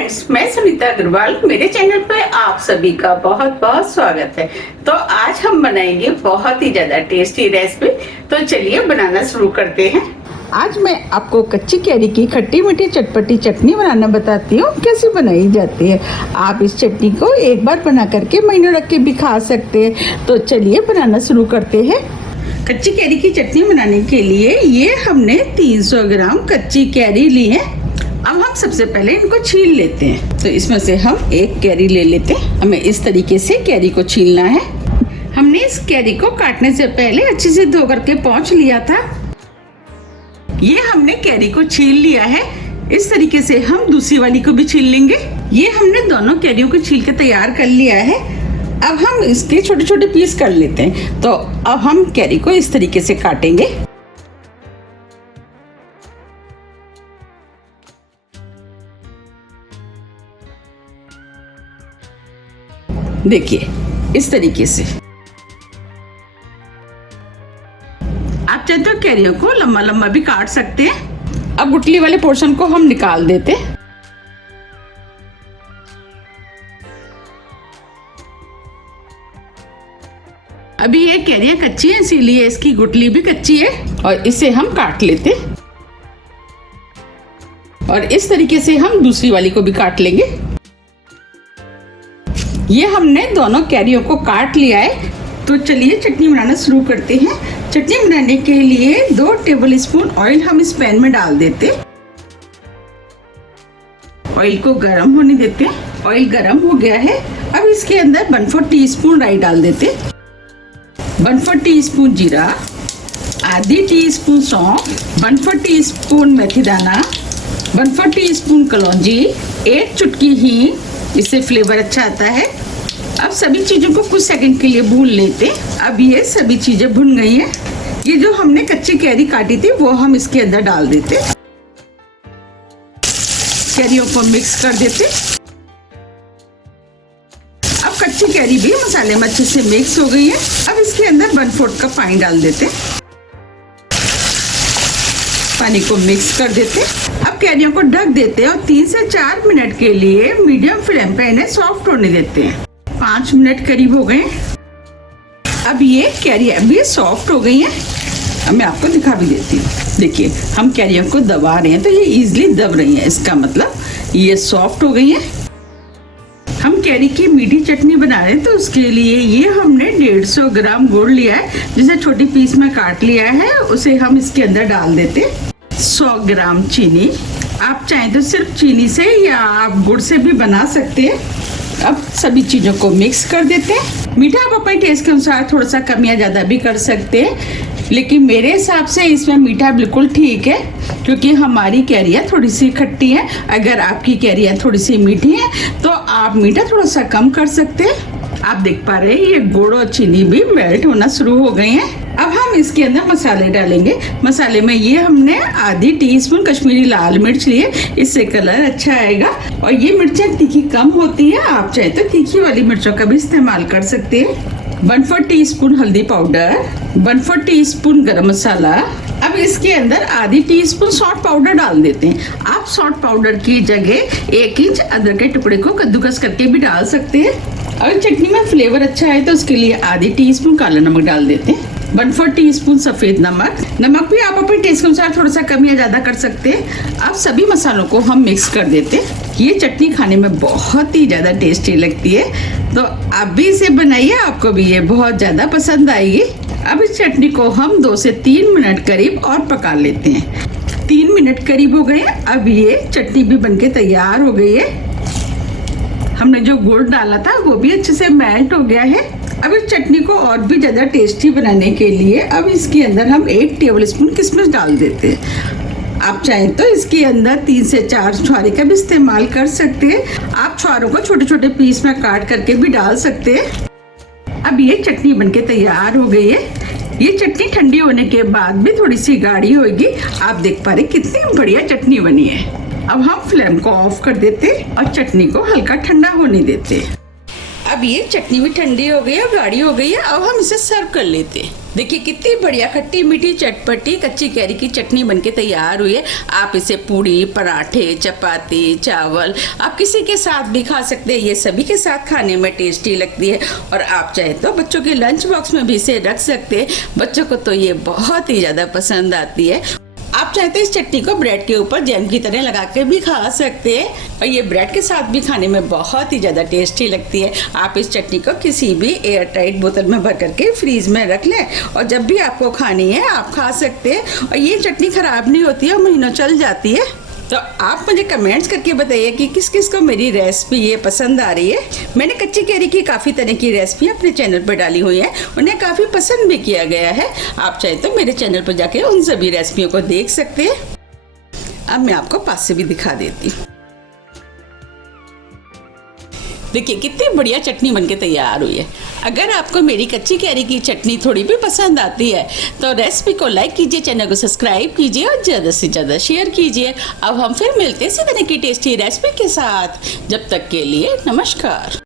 Friends, मैं सुनीता अग्रवाल। मेरे channel पे आप सभी का बहुत बहुत स्वागत है। तो आज हम बनाएंगे बहुत ही ज्यादा टेस्टी रेसिपी। तो चलिए बनाना शुरू करते हैं। आज मैं आपको कच्ची कैरी की खट्टी मीठी चटपटी चटनी बनाना बताती हूँ, कैसे बनाई जाती है। आप इस चटनी को एक बार बना करके महीनों रख के भी खा सकते हैं। तो चलिए बनाना शुरू करते हैं। कच्ची कैरी की चटनी बनाने के लिए ये हमने 300 ग्राम कच्ची कैरी ली है। अब हम सबसे पहले इनको छील लेते हैं। तो इसमें से हम एक कैरी ले लेते हैं। हमें इस तरीके से कैरी को छीलना है। हमने इस कैरी को काटने से पहले अच्छे से धो करके पोंछ लिया था। ये हमने कैरी को छील लिया है। इस तरीके से हम दूसरी वाली को भी छील लेंगे। ये हमने दोनों कैरियों को छील के तैयार कर लिया है। अब हम इसके छोटे छोटे पीस कर लेते हैं। तो अब हम कैरी को इस तरीके से काटेंगे। देखिए इस तरीके से। आप चाहे तो कैरियों को लंबा लंबा भी काट सकते हैं। अब गुठली वाले पोर्शन को हम निकाल देते हैं। अभी ये कैरियां कच्ची है, इसीलिए इसकी गुठली भी कच्ची है और इसे हम काट लेते हैं। और इस तरीके से हम दूसरी वाली को भी काट लेंगे। ये हमने दोनों कैरियों को काट लिया है। तो चलिए चटनी बनाना शुरू करते हैं। चटनी बनाने के लिए 2 टेबल स्पून ऑयल हम इस पैन में डाल देते हैं। ऑयल को गर्म होने देते हैं। ऑयल गर्म हो गया है। अब इसके अंदर 1/4 टीस्पून राई डाल देते हैं, 1/4 टीस्पून जीरा, आधी टीस्पून सौंफ, 1/4 टीस्पून मेथी दाना, 1/4 टीस्पून कलौंजी, 1 चुटकी हींग, इससे फ्लेवर अच्छा आता है। अब सभी चीजों को कुछ सेकंड के लिए भून लेते हैं। अब ये सभी चीजें भुन गई हैं। ये जो हमने कच्ची कैरी काटी थी वो हम इसके अंदर डाल देते। कैरियों को मिक्स कर देते। अब कच्ची कैरी भी मसाले में अच्छे से मिक्स हो गई है। अब इसके अंदर 1/4 कप पानी डाल देते। पानी को मिक्स कर देते। अब कैरियों को ढक देते हैं और 3 से 4 मिनट के लिए मीडियम फ्लेम पे इन्हें सॉफ्ट होने देते हैं। 5 मिनट करीब हो गए। अब ये कैरी अभी सॉफ्ट हो गई है। अब मैं आपको दिखा भी देती हूँ। देखिए हम कैरियों को दबा रहे हैं तो ये इजीली दब रही है। इसका मतलब ये सॉफ्ट हो गई है। हम कैरी की मीठी चटनी बना रहे हैं तो उसके लिए ये हमने 150 ग्राम गुड़ लिया है, जिसे छोटी पीस में काट लिया है। उसे हम इसके अंदर डाल देते। 100 ग्राम चीनी। आप चाहें तो सिर्फ चीनी से या आप गुड़ से भी बना सकते हैं। अब सभी चीज़ों को मिक्स कर देते हैं। मीठा आप अपने टेस्ट के अनुसार थोड़ा सा कम या ज़्यादा भी कर सकते हैं, लेकिन मेरे हिसाब से इसमें मीठा बिल्कुल ठीक है, क्योंकि हमारी कैरियाँ थोड़ी सी खट्टी हैं। अगर आपकी कैरियाँ थोड़ी सी मीठी हैं तो आप मीठा थोड़ा सा कम कर सकते हैं। आप देख पा रहे हैं ये गुड़ और चीनी भी मेल्ट होना शुरू हो गई हैं। अब हम इसके अंदर मसाले डालेंगे। मसाले में ये हमने आधी टीस्पून कश्मीरी लाल मिर्च लिए, इससे कलर अच्छा आएगा। और ये मिर्चें तीखी कम होती है, आप चाहे तो तीखी वाली मिर्चों का भी इस्तेमाल कर सकते हैं। 1/4 टीस्पून हल्दी पाउडर, 1/4 टीस्पून गरम मसाला। अब इसके अंदर आधी टीस्पून सौंठ पाउडर डाल देते हैं। आप सौंठ पाउडर की जगह 1 इंच अदरक के टुकड़े को कद्दूकस करके भी डाल सकते हैं। अगर चटनी में फ्लेवर अच्छा है तो उसके लिए आधी टीस्पून काला नमक डाल देते हैं, 1/4 टीस्पून सफेद नमक। नमक भी आप अपने टेस्ट के अनुसार थोड़ा सा कम या ज्यादा कर सकते हैं। अब सभी मसालों को हम मिक्स कर देते हैं। ये चटनी खाने में बहुत ही ज्यादा टेस्टी लगती है, तो आप भी इसे बनाइए, आपको भी ये बहुत ज्यादा पसंद आएगी। अब इस चटनी को हम 2 से 3 मिनट करीब और पका लेते हैं। 3 मिनट करीब हो गए। अब ये चटनी भी बनके तैयार हो गई है। हमने जो गुड़ डाला था वो भी अच्छे से मेल्ट हो गया है। अब इस चटनी को और भी ज़्यादा टेस्टी बनाने के लिए अब इसके अंदर हम 1 टेबल स्पून किशमिश डाल देते हैं। आप चाहें तो इसके अंदर 3 से 4 छुहारे का भी इस्तेमाल कर सकते हैं। आप छुहारों को छोटे छोटे पीस में काट करके भी डाल सकते हैं। अब ये चटनी बनके तैयार हो गई है। ये चटनी ठंडी होने के बाद भी थोड़ी सी गाढ़ी होगी। आप देख पा रहे कितनी बढ़िया चटनी बनी है। अब हम फ्लेम को ऑफ कर देते और चटनी को हल्का ठंडा होने देते। अब अब ये चटनी भी ठंडी हो गई है, गाढ़ी हो गई है। अब हम इसे सर्व कर लेते हैं। देखिए कितनी बढ़िया खट्टी मीठी चटपटी कच्ची कैरी की चटनी बनके तैयार हुई है। आप इसे पूड़ी, पराठे, चपाती, चावल, आप किसी के साथ भी खा सकते हैं। ये सभी के साथ खाने में टेस्टी लगती है और आप चाहे तो बच्चों के लंच बॉक्स में भी इसे रख सकते हैं। बच्चों को तो ये बहुत ही ज़्यादा पसंद आती है। आप चाहे तो इस चटनी को ब्रेड के ऊपर जैम की तरह लगा के भी खा सकते हैं और ये ब्रेड के साथ भी खाने में बहुत ही ज़्यादा टेस्टी लगती है। आप इस चटनी को किसी भी एयर टाइट बोतल में भर करके फ्रीज में रख लें और जब भी आपको खानी है आप खा सकते हैं और ये चटनी ख़राब नहीं होती है और महीनों चल जाती है। तो आप मुझे कमेंट्स करके बताइए कि किस किस को मेरी रेसिपी ये पसंद आ रही है। मैंने कच्ची कैरी की काफ़ी तरह की रेसिपी अपने चैनल पर डाली हुई है, उन्हें काफ़ी पसंद भी किया गया है। आप चाहे तो मेरे चैनल पर जाके उन सभी रेसिपियों को देख सकते हैं। अब मैं आपको पास से भी दिखा देती हूँ। देखिए कितनी बढ़िया चटनी बनके तैयार हुई है। अगर आपको मेरी कच्ची कैरी की चटनी थोड़ी भी पसंद आती है तो रेसिपी को लाइक कीजिए, चैनल को सब्सक्राइब कीजिए और ज़्यादा से ज़्यादा शेयर कीजिए। अब हम फिर मिलते हैं इसी तरह की टेस्टी रेसिपी के साथ। जब तक के लिए नमस्कार।